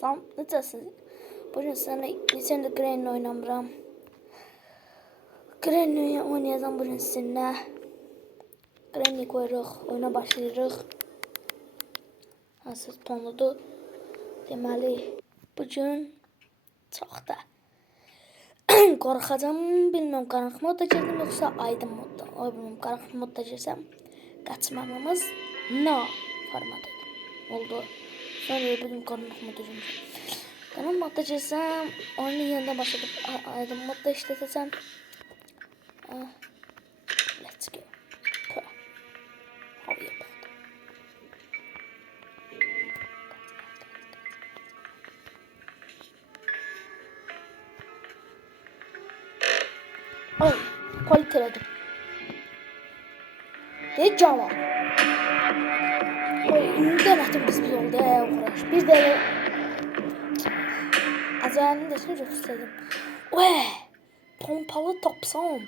Tam necəsiz? Bugün sənə neçəndə Granny oynamıram. Granny oynayacağım bugün sizinlə. Granny qoyuruq, oyuna başlayırıq. Hansı tonudur? Deməli, bugün çox da qorxacam. Bilmirəm, qaranlıq modda girdim yoxsa aydın modda. O bilmirəm, qaranlıq modda girsəm qaçmamamız no formatıdır. Oldu. Sonra bilmirəm, qaranlıq modda girmişəm. Qaranlıq modda girsəm, oyunu yenidən başlayıb aydın modda işlətəcəm. Let's go. Havaya baxdı. Ay, kaliteledim. De cama. Ay, internetim biz oldu uğraş. Bir de Azer'in de çok istedim. Oy, pompalı tapsam.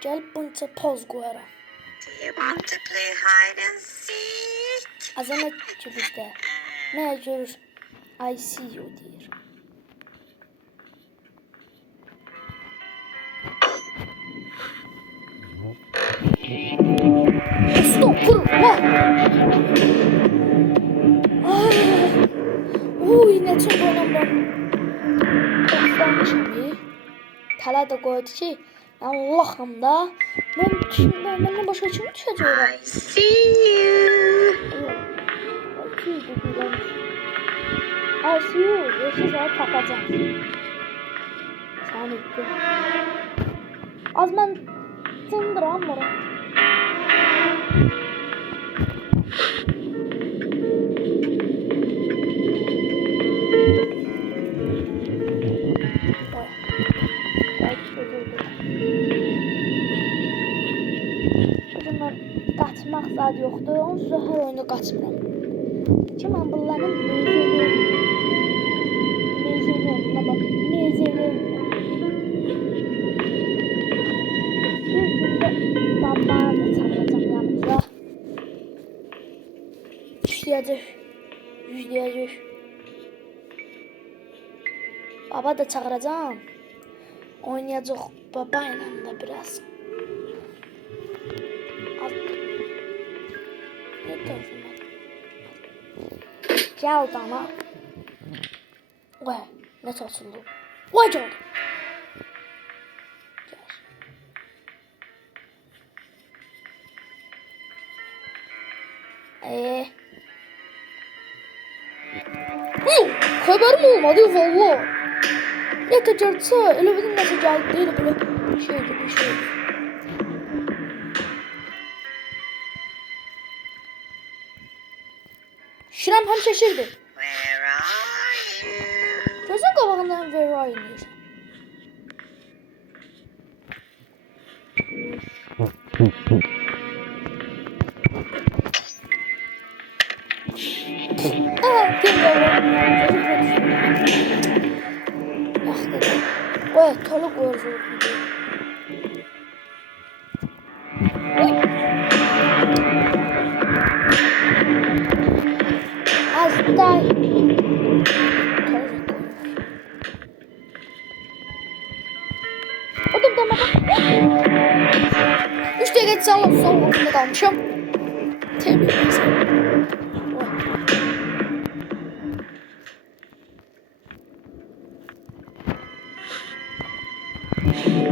Gel bunca poz koyarım. Do you want to play hide and seek? Azer'in de ne görür? I see you diyor. Stop, vur, vah! Uy, ne çok oynamam. Baştan şimdi. Tala da koydu ki, Allah'ım da. Benden başka kim düşecek oraya? I see you. I see you. Yeşil sana takacağım. Sen ettin. Az ben sındıram mı? Qaçmaq zad yoxdur. Onsuz da hər oyunda qaçmıram. Ki mən bunların mezeli, bak, mezeli. Bir gündə babaya da çağıracam yanımıza. Yüzləyəcək. Baba da çağıracam. Oynayacaq baba ilə də biraz. Gel dana. Vay, ne saçıldı. Vay canım. Haberim olmadı valla. Ne tecerse öyle bizim nasıl geldi değil böyle bir şey. Şiram hem şaşırdı. Where are you? Gözün qabağından where are you deyirsən. Oy, tolu qoyuruz. Azday. Oğlum tamam. 3 dakika salon altında kalmışım. Tebrik ederim.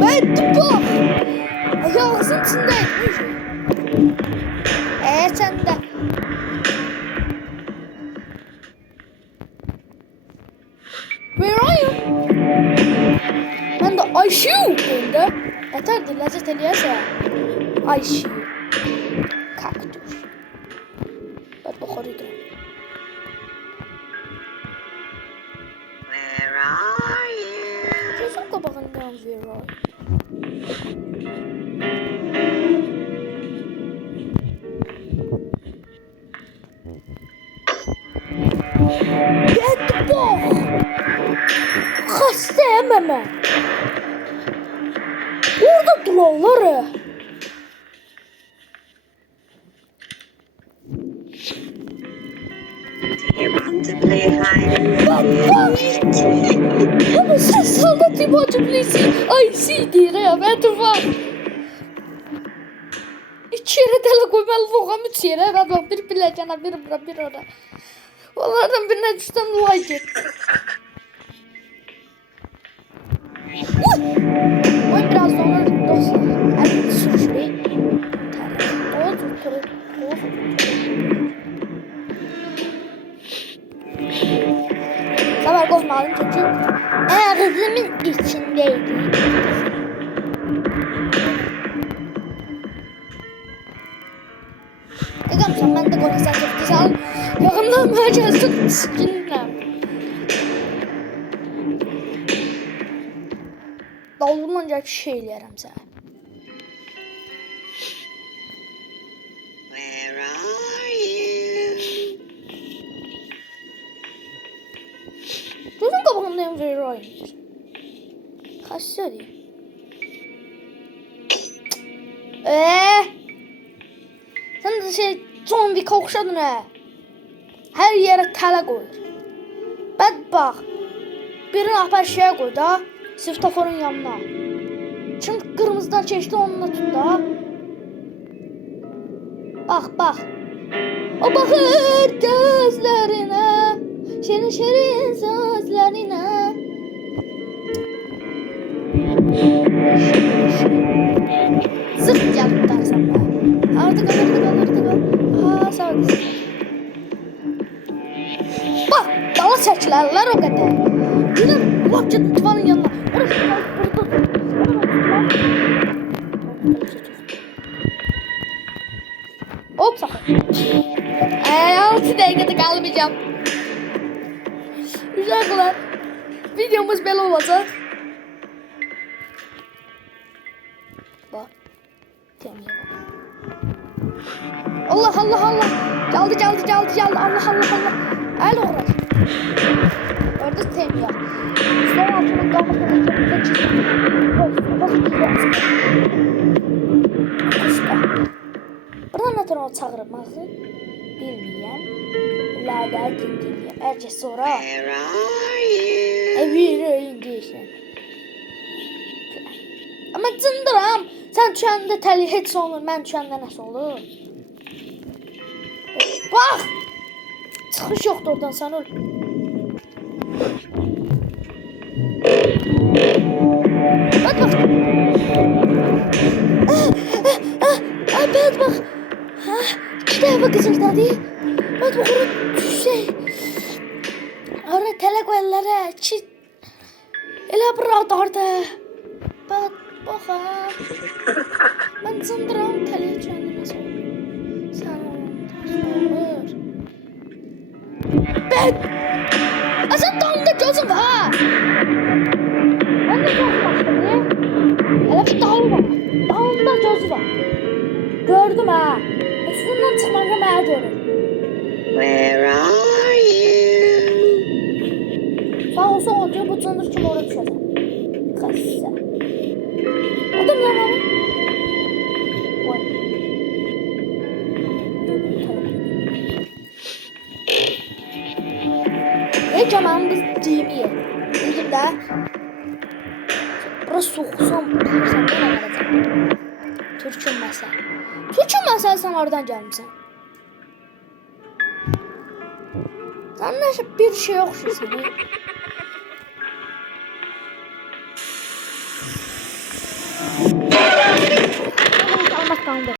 Ben tıpa. Ayağımın içindeymiş. Sen de. Where are you? Ben de I see you deyim de. Yeterdir, lezzet eləyərsə. I see you. Kaktus. Ben baxarıdır. Where are you? Gözüm qabağından where are you? Get bax! Xəstəyəm mən. Orada duranlar. Do you want to play hide Ama sen sallat imacı please. I see diye ben tufan. İki yere tele koymalı üç yere. Bak bir bileceğine bir bura bir orada. Onlardan birine düşten like et. Oy biraz sonra dostlar. Hadi sür şurayı. Sabah korkmadım çünkü ağzımın içindeydi. Sen ben de korkasam çok güzel. Yakından merkezde sikinler. Dalgınlanacak şeylerim sana. Where are you? Gözüm kapağındayım ve Ryan. Kaç söyleyeyim? Sen de zombi kokşadın ha. Her yere tele koyur. Bak. Birini apar şeye koy da. Svetoforun yanına. Çünkü kırmızıdan çeşitli onunla tut da. Bak. O bakır gözlerine. Şirin sözlerine. Zırt gel tutarsan ben. Artık al. Sağ ol. Bak dala çekilerler o kadar. Gidelim kulakçı tutanın yanına. Hop sakın. 6 dakikada kalmayacağım. Uşaqlar, videomuz belə olacaq. Bax. Təmiz. Allah. Geldi. Allah. El uğraş. Orada təmiz. Sonra altını qalmaqla çıxdı. Buradan nə tər o çağırmağı bilməyəm. Lədə dinləyəm. Ərcə sonra. Where are you? Evi deyirsən. Amma cındıram. Sən düşəndə təli heç olmur. Mən düşəndə nəsə olur? Bax! Çıxış yoxdur oradan, sən öl. Bak. Bak. 2 dəfə qızıldadı. Bak orada düşsək. Orada tələ qoyarlara elə bir radarda. Bax. Mən cındıram tələ çəndimə sonra. Sən olur. Sən dalında gözün var. Ben de çok başladım. Hele bir dal var. Dalında gözü var. Gördüm ha. Üstünden çıkmanca meğer görür. Where are you? Sağ olsa olacak bu cındır kim oraya düşer. Kassa. O da ne var? Vay. Caman biz cimiye. Dedim de. Burası soğuksam bilirsen ne vereceğim. Türk'ün mesela sen oradan gelmişsin. Sen ne bir şey yok şu seni. Almak kaldı.